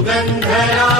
सुगंधरा